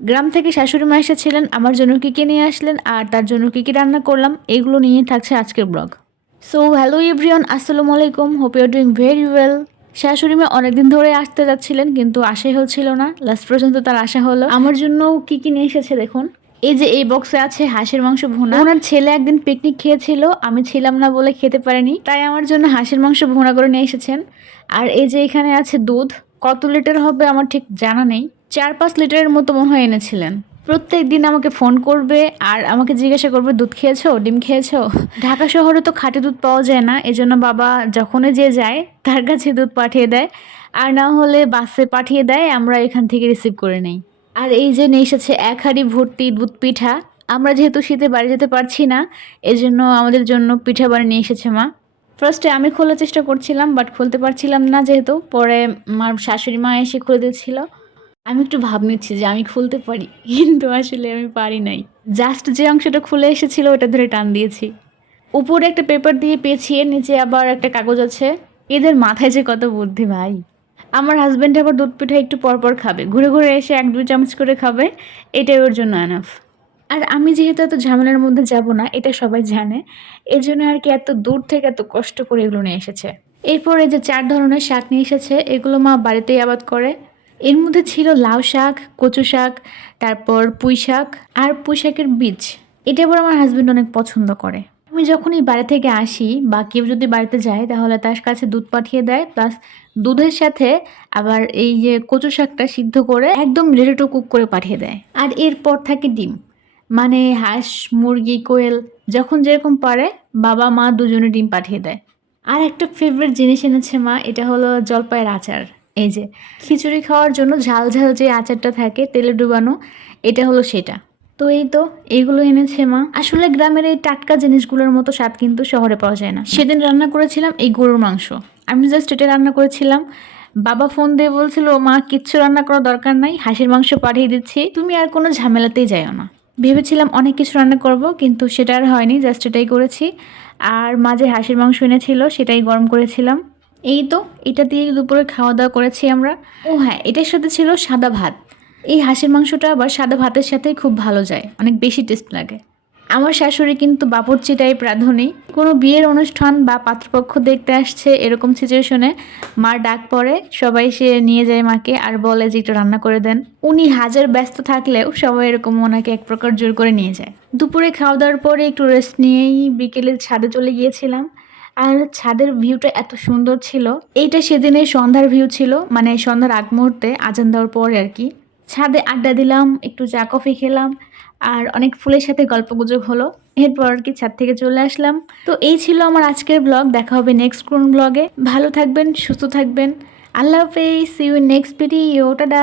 গ্রাম থেকে শাশুড়ি মা এসেছিলেন, আমার জন্য কী, কী নিয়ে আসলেন আর তার জন্য কী, কী রান্না করলাম এগুলো নিয়েই থাকছে আজকের ব্লগ। সো হ্যালো এভরিওয়ান, আসসালামু আলাইকুম, hope you are doing very well. শাশুড়ি মা অনেকদিন ধরে আসতে যাচ্ছিলেন কিন্তু আশাই হচ্ছিল না, লাস্ট পর্যন্ত তার আশা হলো। আমার জন্য কী কী নিয়ে এসেছে দেখুন। এই যে এই বক্সে আছে হাঁসের মাংস ভুনা। ওনার ছেলে একদিন পিকনিক খেয়েছিল, আমি ছিলাম না বলে খেতে পারিনি, তাই আমার জন্য হাঁসের মাংস ভুনা করে নিয়ে এসেছেন। আর এই যে এখানে আছে দুধ, কত লিটার হবে আমার ঠিক জানা নেই, 4-5 লিটারের মতো মনে হয় এনেছিলেন। প্রত্যেক দিন আমাকে ফোন করবে আর আমাকে জিজ্ঞাসা করবে দুধ খেয়েছো, ডিম খেয়েছো। ঢাকা শহরে তো খাঁটি দুধ পাওয়া যায় না, এজন্য বাবা যখনই যে যায় তার কাছে দুধ পাঠিয়ে দেয়, আর না হলে বাসে পাঠিয়ে দেয়, আমরা এখান থেকে রিসিভ করে নেই। আর এই যে নিয়ে এসেছে 1 হাঁড়ি ভর্তি দুধ পিঠা। আমরা যেহেতু শীতে বাড়ি যেতে পারছি না, এজন্য আমাদের জন্য পিঠা বানিয়ে নিয়ে এসেছে মা। ফার্স্টে আমি খোলার চেষ্টা করছিলাম বাট খুলতে পারছিলাম না, যেহেতু পরে আমার শাশুড়ি মা এসে খুলে দিচ্ছিল। আমি একটু ভাব নিচ্ছি যে আমি খুলতে পারি, কিন্তু আসলে আমি পারি নাই। জাস্ট যে অংশটা খুলে এসেছিল ওটা ধরে টান দিয়েছি। উপরে একটা পেপার দিয়ে পেঁচিয়ে নিচে আবার একটা কাগজ আছে। এদের মাথায় যে কত বুদ্ধি ভাই। আমার হাজব্যান্ড আবার দুধ পিঠা একটু পরপর খাবে, ঘুরে ঘুরে এসে 1-2 চামচ করে খাবে, এটাই ওর জন্য এনাফ। আর আমি যেহেতু এত ঝামেলার মধ্যে যাব না এটা সবাই জানে, এই জন্য আর কি এত দূর থেকে এত কষ্ট করে এগুলো নিয়ে এসেছে। এরপরে যে 4 ধরনের শাক নিয়ে এসেছে, এগুলো মা বাড়িতেই আবাদ করে। এর মধ্যে ছিল লাউ শাক, কচু শাক, তারপর পুঁই শাক আর পুঁই শাকের বীজ। এটা আবার আমার হাজব্যান্ড অনেক পছন্দ করে। আমি যখন এই বাড়ি থেকে আসি বা কেউ যদি বাড়িতে যায় তাহলে তার কাছে দুধ পাঠিয়ে দেয়, প্লাস দুধের সাথে আবার এই যে কচু শাকটা সিদ্ধ করে একদম রেডি টু কুক করে পাঠিয়ে দেয়। আর এরপর থাকে ডিম, মানে হাঁস, মুরগি, কোয়েল যখন যেরকম পারে বাবা মা দুজনে ডিম পাঠিয়ে দেয়। আর একটা ফেভারিট জিনিস এনেছে মা, এটা হলো জলপাইয়ের আচার। এই যে খিচুড়ি খাওয়ার জন্য ঝাল ঝাল যে আচারটা থাকে তেলে ডুবানো, এটা হলো সেটা। তো এই তো এইগুলো এনেছে মা। আসলে গ্রামের এই টাটকা জিনিসগুলোর মতো স্বাদ কিন্তু শহরে পাওয়া যায় না। সেদিন রান্না করেছিলাম এই গরুর মাংস, আমি জাস্ট এটা রান্না করেছিলাম। বাবা ফোন দিয়ে বলছিল মা কিচ্ছু রান্না করার দরকার নাই, হাঁসের মাংস পাঠিয়ে দিচ্ছি, তুমি আর কোনো ঝামেলাতেই যাইও না। ভেবেছিলাম অনেক কিছু রান্না করব কিন্তু সেটা আর হয়নি, জাস্ট এটাই করেছি। আর মাঝে হাঁসের মাংস এনেছিল সেটাই গরম করেছিলাম। এই তো এটা দিয়ে দুপুরে খাওয়া দাওয়া করেছি আমরা। ও হ্যাঁ, এটার সাথে ছিল সাদা ভাত। এই হাঁসের মাংসটা আবার সাদা ভাতের সাথেই খুব ভালো যায়, অনেক বেশি টেস্ট লাগে। আমার শাশুড়ি কিন্তু বাবুর্চি টাইপ রাঁধুনি। কোনো বিয়ের অনুষ্ঠান বা পাত্রপক্ষ দেখতে আসছে এরকম সিচুয়েশনে মার ডাক পড়ে, সবাই সে নিয়ে যায় মাকে আর বলে যে একটু রান্না করে দেন। উনি হাজার ব্যস্ত থাকলেও সবাই এরকম ওনাকে এক প্রকার জোর করে নিয়ে যায়। দুপুরে খাওয়া দাওয়ার পরে একটু রেস্ট নিয়েই বিকেলে ছাদে চলে গিয়েছিলাম। আর ছাদের ভিউটা এত সুন্দর ছিল। এইটা সেদিনের সন্ধ্যার ভিউ ছিল, মানে সন্ধ্যার আগ মুহূর্তে আজান দেওয়ার পরে আর কি। ছাদে আড্ডা দিলাম, একটু চা কফি খেলাম, আর অনেক ফুলের সাথে গল্পগুজব হলো। এরপর আর কি ছাদ থেকে চলে আসলাম। তো এই ছিল আমার আজকের ব্লগ, দেখা হবে নেক্সট কোন ব্লগে। ভালো থাকবেন, সুস্থ থাকবেন, আল্লাহ হাফেজ, see you next video, tata.